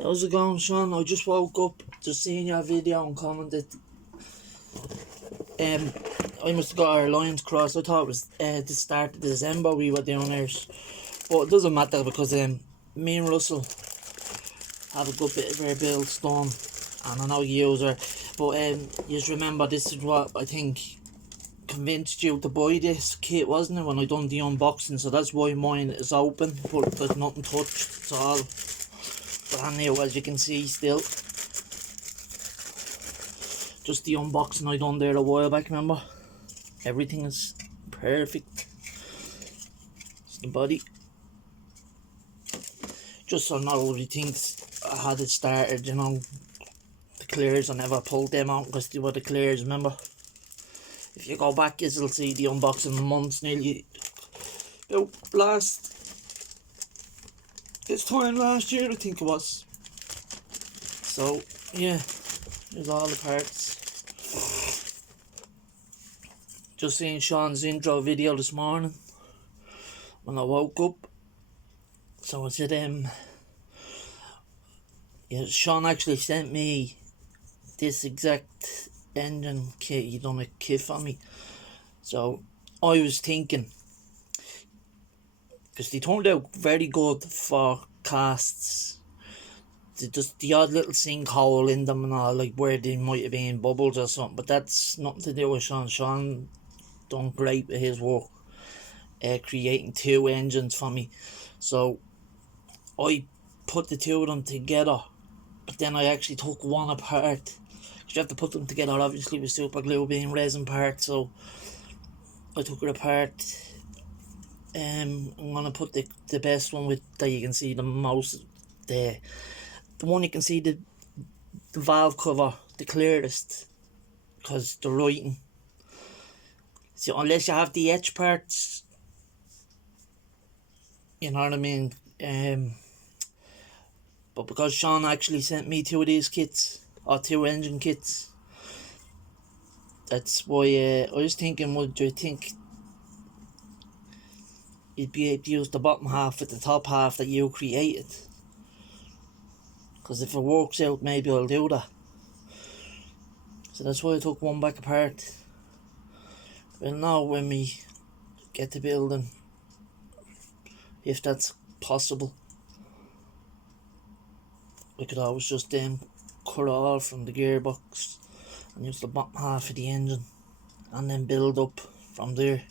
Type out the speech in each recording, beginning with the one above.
How's it going, Sean? I just woke up, just seeing your video and commented. I must have got our lines crossed. I thought it was the start of December we were doing ours. But it doesn't matter because me and Russell have a good bit of our builds done. And I know you use her. But you just remember, this is what I think convinced you to buy this kit, wasn't it, when I done the unboxing? So that's why mine is open, but there's nothing touched. It's all brand new, as you can see still. Just the unboxing I done there a while back, remember? Everything is perfect. It's the body. Just so nobody thinks I had it started, you know. The clears, I never pulled them out because they were the clears, remember? If you go back, you'll see the unboxing months nearly about this time last year, I think it was. So, yeah, there's all the parts. Just seeing Sean's intro video this morning when I woke up. So I said, yeah, Sean actually sent me this exact engine kit. He done a kit for me. So I was thinking, because they turned out very good for casts. Just the odd little sinkhole in them and all, like where there might have been bubbles or something. But that's nothing to do with Sean. Sean done great with his work, creating two engines for me. So I put the two of them together, but then I actually took one apart. You have to put them together obviously with super glue being resin parts, so I took it apart. I'm gonna put the best one with that you can see the most, the one you can see the valve cover the clearest, because the writing, so unless you have the edge parts, you know what I mean. But because Sean actually sent me two of these kits, or two engine kits, that's why I was thinking, would you think you'd be able to use the bottom half with the top half that you created? Because if it works out, maybe I'll do that. So that's why I took one back apart. We'll know when we get to building, if that's possible. We could always just cut it off from the gearbox and use the bottom half of the engine, and then build up from there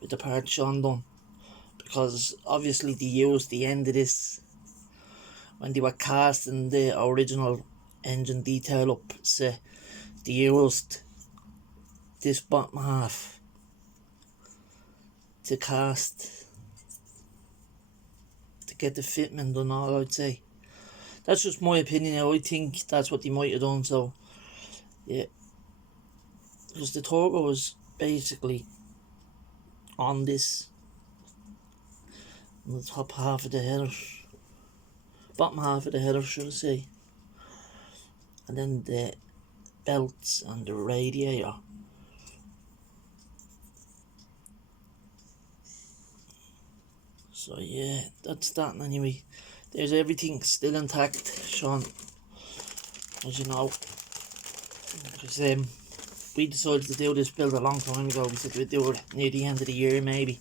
with the part Sean done. Because obviously they used the end of this when they were casting the original engine detail up, so they used this bottom half to cast to get the fitment done all, I'd say. That's just my opinion. I think that's what they might have done. So yeah, because the turbo was basically on this, on the top half of the header, bottom half of the header should I say, and then the belts and the radiator. So yeah, that's that anyway. There's everything still intact, Sean, as you know. Because we decided to do this build a long time ago. We said we'd do it near the end of the year maybe.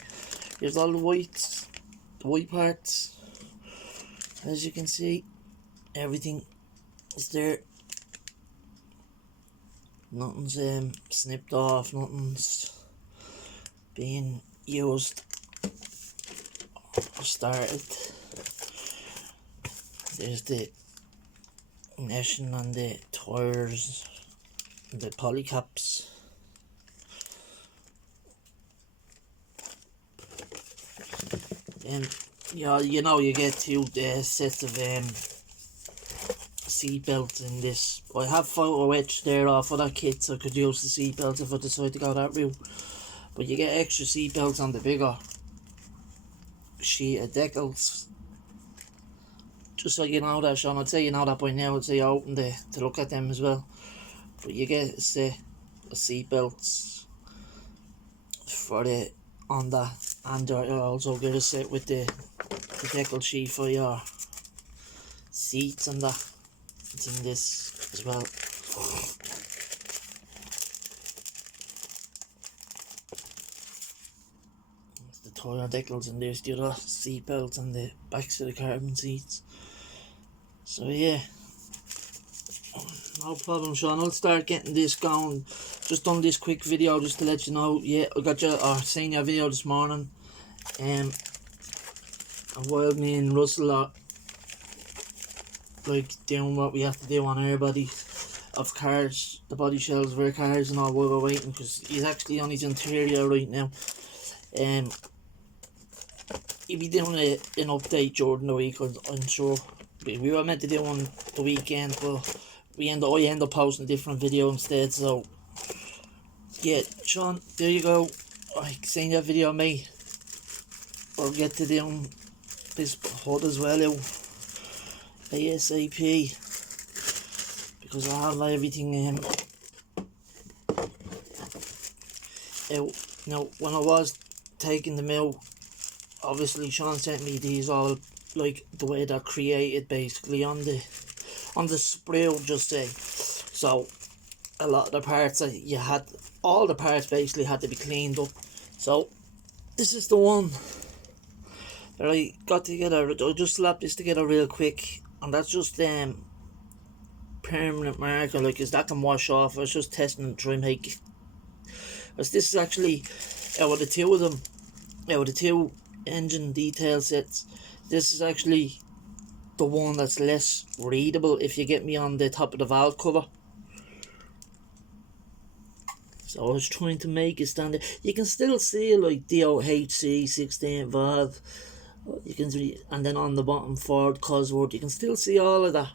Here's all the whites, the white parts. As you can see, everything is there. Nothing's snipped off, nothing's being used or started. There's the neshing on the tires, the polycaps. And yeah, you know, you get two sets of seat belts in this. I have photo etched there off of that kit, so I could use the seat belts if I decide to go that route. But you get extra seat belts on the bigger sheet of decals. Just so you know that, Sean. I'd say you know that by now. I'd say you open to look at them as well. But you get a set of seat belts for the on that, and you also get a set with the decal sheet for your seats and that. It's in this as well. There's the tire decals, and there's the other seat belts and the backs of the carbon seats. So yeah, no problem, Sean. I'll start getting this going. Just done this quick video just to let you know. Yeah, I got your seen your video this morning. And while me and Russell are like doing what we have to do on our body of cars, the body shells of our cars and all, while we're waiting, because he's actually on his interior right now. He'll be doing an update during the week, I'm sure. We were meant to do one the weekend, but I end up posting a different video instead. So yeah, Sean, there you go. I seen that video, mate. I'll get to doing this hood as well out ASAP, because I have everything out. Now, when I was taking them out, obviously Sean sent me these all, like the way they're created basically on the sprue, just say. So a lot of the parts all the parts basically had to be cleaned up. So this is the one that I got together. I just slapped this together real quick, and that's just permanent marker, like, is that can wash off. I was just testing and trying to make, because this is actually out of the two engine detail sets, this is actually the one that's less readable, if you get me, on the top of the valve cover. So I was trying to make it stand. You can still see like DOHC 16 valve, you can see, and then on the bottom Ford Cosworth, you can still see all of that.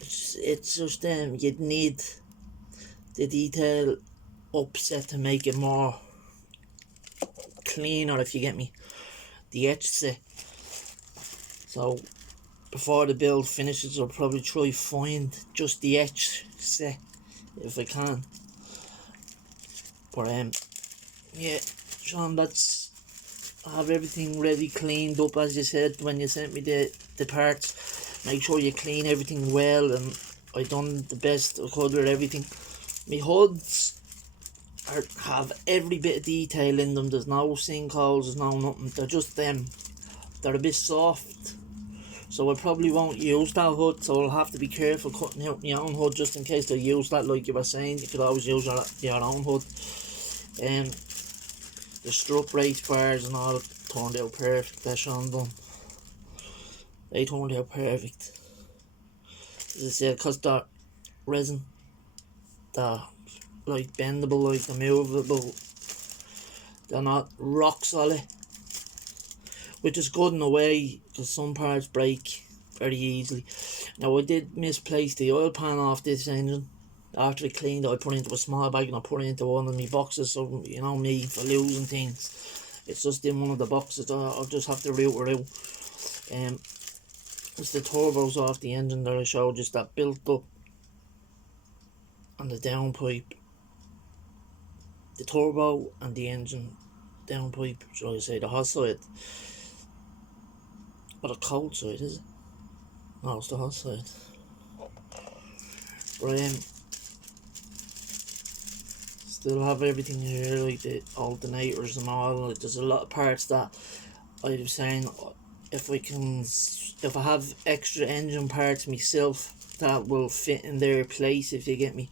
It's just you'd need the detail upset to make it more cleaner, if you get me, the etch set. So before the build finishes, I'll probably try find just the etch set if I can. But yeah, Sean, I have everything ready, cleaned up, as you said when you sent me the parts. Make sure you clean everything well, and I done the best I could with everything. My hoods have every bit of detail in them. There's no sinkholes, there's no nothing. They're just they're a bit soft, so I probably won't use that hood, so I'll have to be careful cutting out my own hood, just in case I use that. Like you were saying, you could always use your own hood. The strut race bars and all turned out perfect. That's Sean done. They turned out perfect. As I said, because the resin, the like bendable, like the movable, they're not rock solid, which is good in a way, because some parts break very easily. Now, I did misplace the oil pan off this engine. After I cleaned it, I put it into a small bag and I put it into one of my boxes, so you know me, for losing things, it's just in one of the boxes. I'll just have to route it out. It's the turbos off the engine that I showed, just that built up on the downpipe. The turbo and the engine downpipe, shall I say, the hot side. Or the cold side, is it? No, it's the hot side. But still have everything here, like the alternators and all. Like, there's a lot of parts that I was saying, if I have extra engine parts myself that will fit in their place, if you get me.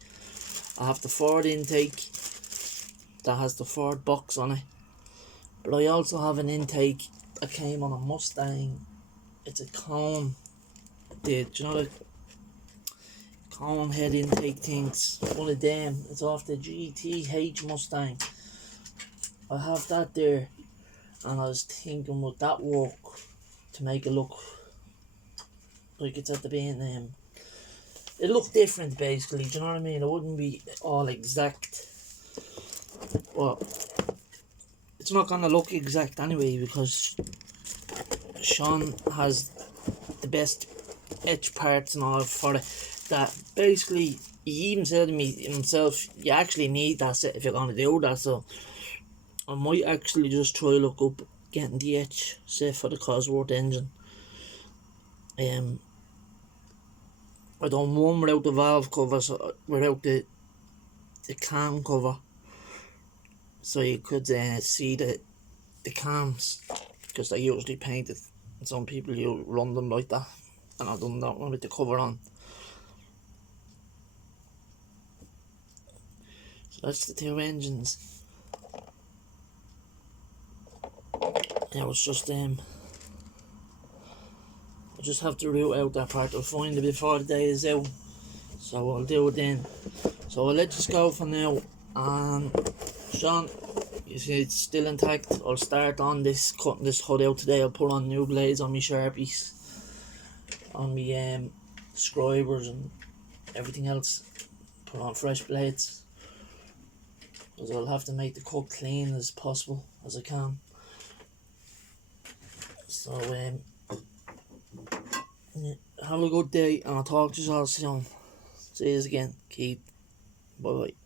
I have the Ford intake that has the Ford box on it, but I also have an intake that came on a Mustang. It's a cone. Do you know the cone head intake things? One of them. It's off the GTH Mustang. I have that there, and I was thinking, would that work to make it look like it's at the being it looked different basically, do you know what I mean? It wouldn't be all exact. Well, it's not gonna look exact anyway, because Sean has the best etch parts and all for it, that basically he even said to me himself, you actually need that set if you're gonna do that. So I might actually just try look up getting the etch set for the Cosworth engine. Um, I done one without the valve cover, so without the cam cover, so you could see the cams, because they're usually painted. And some people you run them like that, and I've done that one with the cover on. So that's the two engines. Now it's just I just have to root out that part. I'll find it before the day is out, so I'll do it then. So I'll let this go for now, and Sean, you see it's still intact. I'll start on this, cutting this hood out today. I'll put on new blades on my Sharpies, on my scribers and everything else. Put on fresh blades, because I'll have to make the cut clean as possible as I can. So yeah, have a good day, and I'll talk to you all soon. See you again. Keep. Bye bye.